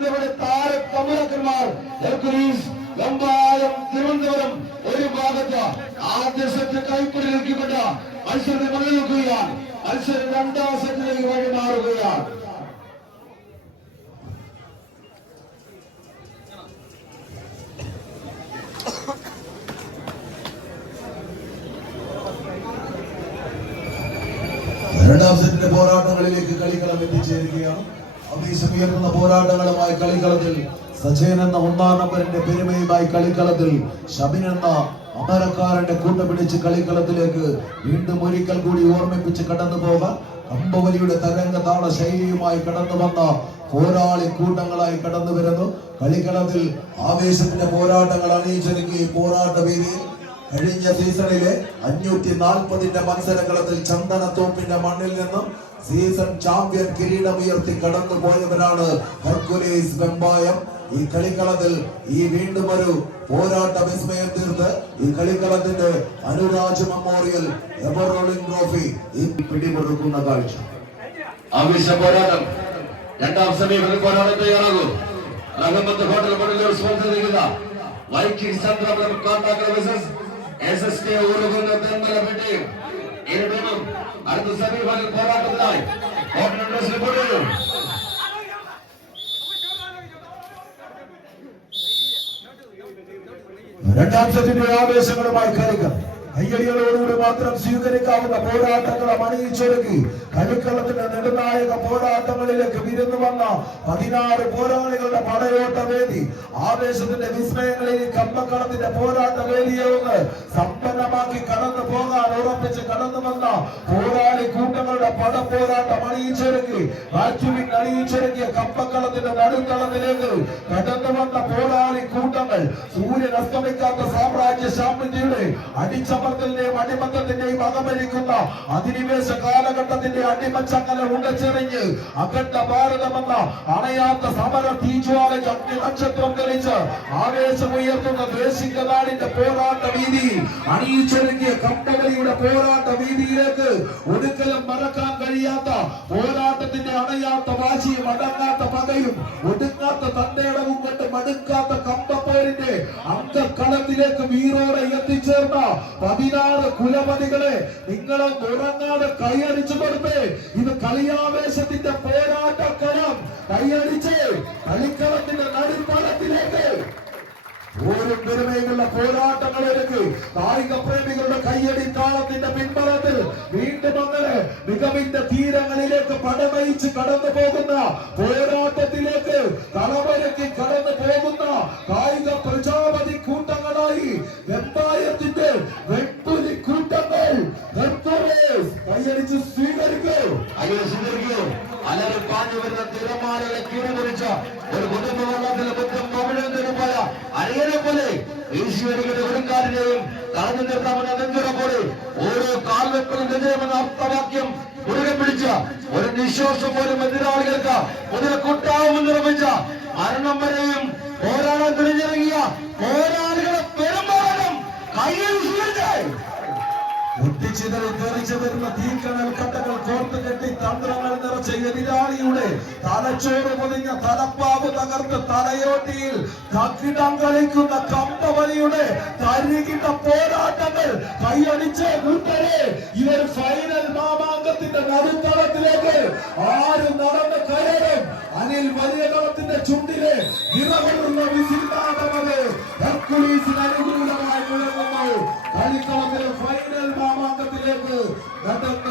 തിരുവനന്തപുരം താര കമലക്കന്മാർ ഹെർക്കുലീസ് വെമ്പായം തിരുവനന്തപുരം ഒരു ഭാഗത്ത് ആദ്യ സെറ്റ് കൈപ്പിടി നിൽക്കിക്കൊണ്ട് മത്സരത്തിൽ നിലനിൽക്കുകയാണ് മത്സരം രണ്ടാം സെറ്റിലേക്ക് വഴി മാറുകയാണ്. രണ്ടാം സെറ്റിന്റെ പോരാട്ടങ്ങളിലേക്ക് കളിക്കളം എത്തിച്ചേരുകയാണ്. ഉയർന്ന പോരാട്ടങ്ങളുമായി കളിക്കളത്തിൽ സജയൻ എന്ന ഒന്നാം നമ്പറിന്റെ പെരുമയുമായി കളിക്കളത്തിൽ ഷബിൻ എന്ന അമരക്കാരന്റെ കൂട്ടുപിടിച്ച് കളിക്കളത്തിലേക്ക് വീണ്ടും ഒരിക്കൽ കൂടി ഓർമ്മിപ്പിച്ച് കടന്നു പോകാൻ കമ്പവലിയുടെ തരംഗ താള ശൈലിയുമായി കടന്നു വന്ന പോരാളി കൂട്ടങ്ങളായി കടന്നു വരുന്നു. കളിക്കളത്തിൽ ആവേശത്തിന്റെ പോരാട്ടങ്ങൾ അണിയിച്ചൊരുക്കി പോരാട്ട വേദിയിൽ കഴിഞ്ഞ സീസണിലെ അഞ്ഞൂറ്റി നാൽപ്പതിന്റെ മത്സരങ്ങളത്തിൽ ചന്ദനത്തോപ്പിന്റെ മണ്ണിൽ നിന്നും സീസൺ ചാമ്പ്യൻ കിരീടമുയർത്തി കടന്നു പോയവരാണ് ഹെർക്കുലേസ് വെമ്പായം. ഈ കളിക്കളത്തിൽ ഈ വീണ്ടും ഒരു പോരാട്ട വിസ്മയം തീർത്ത് ഈ കളിക്കളത്തിന്റെ Anuraj memorial ever rolling trophy ഈ പിടിമുറുക്കുന്ന കാഴ്ച. ആവശ്യ പോരാട്ടം. രണ്ടാം സമീപത്തിൽ പോരാട്ടം തയ്യാറാകൂ. റഹമത്ത് ഹോട്ടൽ മുന്നിൽ സ്പോൺസർ ചെയ്യുന്ന Viking contractor business S S K ഊരുകുന്ന തെന്മലപ്പെട്ടിയും ഇരുടീമും അടുത്ത ചെയ്തു രണ്ടാം സെറ്റിന്റെ ആവേശങ്ങളുമായി കളിക്കാം. കയ്യടികളോടുകൂടി മാത്രം സ്വീകരിക്കാവുന്ന പോരാട്ടങ്ങളെ അണിയിച്ചൊരുക്കി കളിക്കളത്തിന്റെ നെടുനായക പോരാട്ടങ്ങളിലേക്ക് വിരുന്നു വന്ന പതിനാറ് പോരാളികളുടെ പടയോട്ട വേദി ആവേശത്തിന്റെ വിസ്മയങ്ങളിൽ കമ്പക്കളത്തിന്റെ പോരാട്ട വേദിയെ ഒന്ന് സമ്പന്നമാക്കി കടന്നു പോകാൻ ഉറപ്പിച്ച് കടന്നു വന്ന പോരാളി കൂട്ടങ്ങളുടെ പട പോരാട്ടം അണിയിച്ചൊരുക്കി രാജുവിൻ അണിയിച്ചൊരുക്കിയ കമ്പക്കളത്തിന്റെ നടുക്കളത്തിലേക്ക് കടന്നു വന്ന പോരാളി കൂട്ടങ്ങൾ സൂര്യൻ അസ്തമിക്കാത്ത സാമ്രാജ്യ സാമ്യതയുടെ അടിച്ചമർത്തലിന്റെയും അടിമത്തത്തിന്റെയും അകമരിക്കുന്ന അധിനിവേശ കാലഘട്ടത്തിന്റെ അടിമച്ചങ്ങല ഉടച്ചെറിഞ്ഞ് അഖണ്ഡ ഭാരതമെന്ന അണയാത്ത സമര തീജ്വാലയ്ക്ക് അഗ്നി നക്ഷത്രം തെളിച്ച് ആവേശമുയർത്തുന്ന ദേശിക നാടിന്റെ പോരാട്ട വീതി അണിയിച്ചൊരുക്കിയ കമ്പകളിയുടെ പോരാട്ട വീതിയിലേക്ക് ഒടുക്കലും മറക്കാൻ കഴിയാത്ത പോരാട്ടത്തിന്റെ അണയാത്ത വാശിയും അടങ്ങാത്ത പകയും ഒടുങ്ങാത്ത തന്തയിടവും കണ്ട് മടുക്കാത്ത കമ്പപ്പോരിന്റെ അന്തക്കളത്തിലേക്ക് വീറോടെ എത്തിച്ചേർന്ന പതിനാറ് കുലപതികളെ നിങ്ങളെ ഉറങ്ങാതെ കൈയടിച്ചു കൊടുത്തേ. ഇത് കളിയാവേശത്തിന്റെ പോരാട്ടക്കരം കൈയടിച്ച് കളിക്കളത്തിന്റെ നടുപ്പാലത്തിലേക്ക് ഓരോ പെരുമയുള്ള പോരാട്ടങ്ങളിലേക്ക് കായിക പ്രേമികളുടെ കയ്യടി താളത്തിന്റെ പിൻബലത്തിൽ വീണ്ടും അങ്ങനെ മികവിന്റെ തീരങ്ങളിലേക്ക് പടമയിച്ച് കടന്നു പോകുന്ന പോരാട്ടത്തിലേക്ക് കളവരയ്ക്ക് കയ്യടിച്ച് സ്വീകരിക്കൂ. അയ്യോ സ്വീകരിക്കൂ. അലറി പാഞ്ഞു വരുന്ന തിരമാലകളെ കീഴുമുറിച്ച ഒരു കുടുംബ വെള്ളത്തിലെ മുറ്റം കവിഴുന്നതിന് പോയ അഴകനെ പോലെ വീശിയടിക്കുന്ന കൊടുങ്കാലിനെയും കളഞ്ഞു നിർത്താമെന്ന നെഞ്ചുറ പോലെ ഓരോ കാൽവെപ്പിലും വിജയമെന്ന അർത്ഥവാക്യം മുറുകെ പിടിച്ച ഒരു നിശ്വാസം പോലും എതിരാളികൾക്ക് മുതൽ കൊട്ടാവും നിർമ്മിച്ച മരണം വരെയും പോരാടാൻ തിരിഞ്ഞിറങ്ങിയ പോരാളികളെ ഒട്ടിച്ചിതറി തെറിച്ചു വരുന്ന തീക്കണൽ കട്ടകൾ കോർത്ത് കെട്ടി തന്ത്രങ്ങൾ നിറച്ച എതിരാളിയുടെ തലച്ചോറ് പൊതിഞ്ഞ തലപ്പാവ് തകർത്ത് തലയോട്ടിയിൽ കക്കിടം കളിക്കുന്ന കമ്പവലിയുടെ തരികിട്ട പോരാട്ടങ്ങൾ കൈയടിച്ച് കൂട്ടരെ ഇവർ ഫൈനൽ മാമാങ്കത്തിന്റെ നടുത്തളത്തിലേക്ക് ആരും നടന്ന് കയറും? അനിൽ വലിയ കളത്തിന്റെ ചുണ്ടിലെ നിറകൊള്ളുന്ന വിസിൽനാഥമത് ഹെർക്കുലീസിന് জন্য দাতব্য